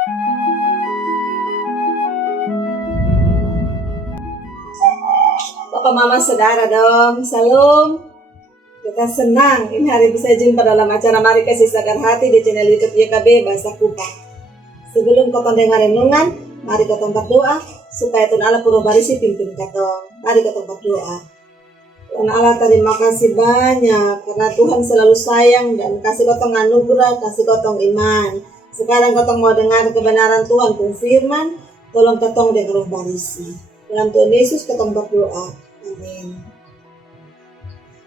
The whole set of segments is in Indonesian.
Bapak Mama Saudara dong, salam. Kita senang ini hari bisa jumpa dalam acara Mari Kasih Sadar Hati di channel YouTube YKB Bahasa Kupang. Sebelum kotong dengar renungan, mari kotong berdoa supaya Tuhan Allah purba barisi pimpin kotong. Mari kotong berdoa. Tuhan Allah, terima kasih banyak karena Tuhan selalu sayang dan kasih kotong anugerah, kasih kotong iman. Sekarang kotong mau dengar kebenaran Tuhan pun firman, tolong kotong dengar roh barisi. Dalam Tuhan Yesus kotong berdoa. Amin.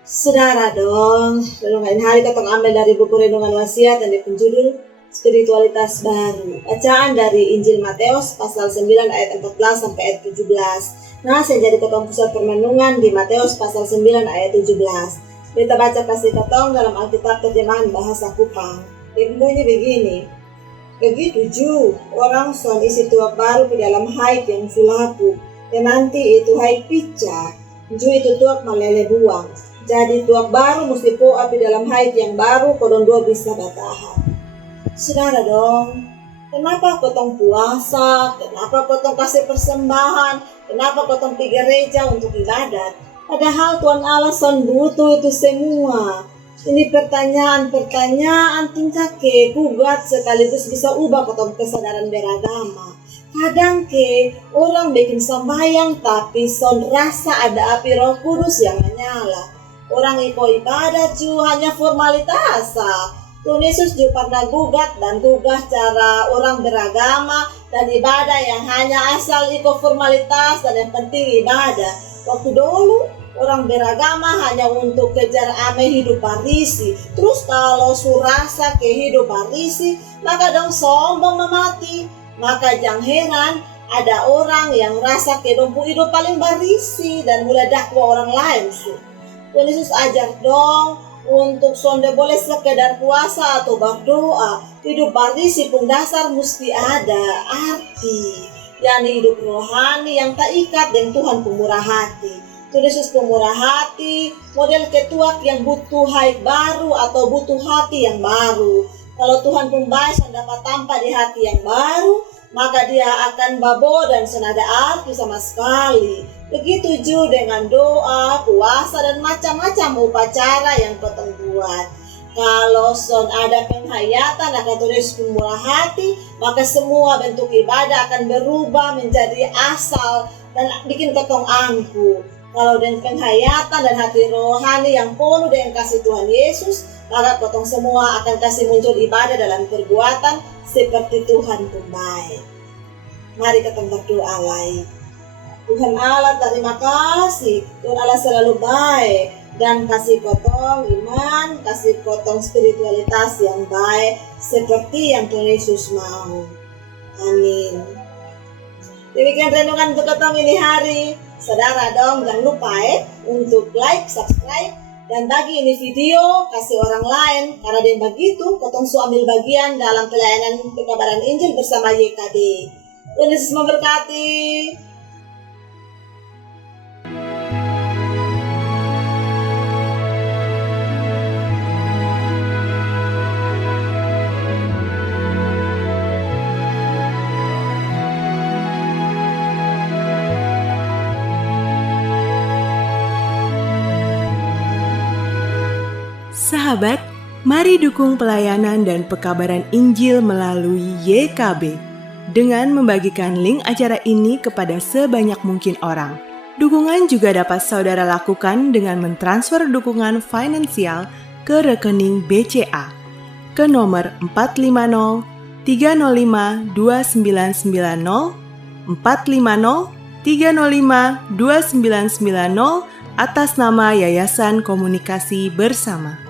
Saudara dong, renungan hari kotong ambil dari buku Renungan Wasiat dan berjudul Spiritualitas Baru. Bacaan dari Injil Matius pasal 9 ayat 14 sampai ayat 17. Nah, saya jadi kotong pusat permenungan di Matius pasal 9 ayat 17. Kita baca kasih kotong dalam Alkitab terjemahan bahasa Kupang. Bunyinya begini. Begitu orang son isi tuak baru di dalam haid yang sulapu. Dan nanti itu haid picak. Itu tuak meleleh buang. Jadi tuak baru mesti po api dalam haid yang baru kodon dua bisa bertahan. Saudara dong, kenapa kotong puasa? Kenapa kotong kasih persembahan? Kenapa kotong pergi gereja untuk ibadat? Padahal Tuhan Allah son butuh itu semua. Ini pertanyaan tingkat ke bugat sekaligus bisa ubah kotong kesadaran beragama. Kadang ke orang bikin sembahyang tapi son rasa ada api Roh Kudus yang menyala. Orang ikut ibadat juga hanya formalitas. Tuhan Yesus juga pernah gugat dan tugas cara orang beragama dan ibadah yang hanya asal ikut formalitas dan yang penting ibadah. Waktu dulu orang beragama hanya untuk kejar ame hidup parisi. Terus kalau surasa ke hidup parisi, maka dong sombong memati. Maka jangan heran ada orang yang rasa kedompu hidup paling barisi dan mulai dakwa orang lain. Tuhan Yesus ajar dong untuk sonde boleh sekedar puasa atau berdoa. Hidup barisi pun dasar mesti ada arti, yakni hidup rohani yang tak ikat dengan Tuhan pemurah hati. Tuhan Yesus pemurah hati, model ketua yang butuh haid baru atau butuh hati yang baru. Kalau Tuhan pembaik dapat tampak di hati yang baru, maka dia akan babo dan senada arti sama sekali. Begitu juga dengan doa, puasa dan macam-macam upacara yang kotong buat. Kalau son ada penghayatan akan tulis pemurah hati, maka semua bentuk ibadah akan berubah menjadi asal dan bikin kotong angku. Kalau dengan penghayatan dan hati rohani yang penuh dengan kasih Tuhan Yesus, maka kotong semua akan kasih muncul ibadah dalam perbuatan seperti Tuhan pun baik. Mari kita berdoa lagi. Tuhan Allah, terima kasih. Tuhan Allah selalu baik dan kasih kotong iman, kasih kotong spiritualitas yang baik seperti yang Tuhan Yesus mau. Amin. Demikian renungan untuk kotong ini hari. Saudara dong, jangan lupa untuk like, subscribe, dan bagi ini video kasih orang lain, karena dengan begitu kotong su ambil bagian dalam pelayanan pekabaran Injil bersama YKB. Tuhan Yesus memberkati. Sahabat, mari dukung pelayanan dan pekabaran Injil melalui YKB dengan membagikan link acara ini kepada sebanyak mungkin orang. Dukungan juga dapat saudara lakukan dengan mentransfer dukungan finansial ke rekening BCA ke nomor 450 305 2990 450 305 2990 atas nama Yayasan Komunikasi Bersama.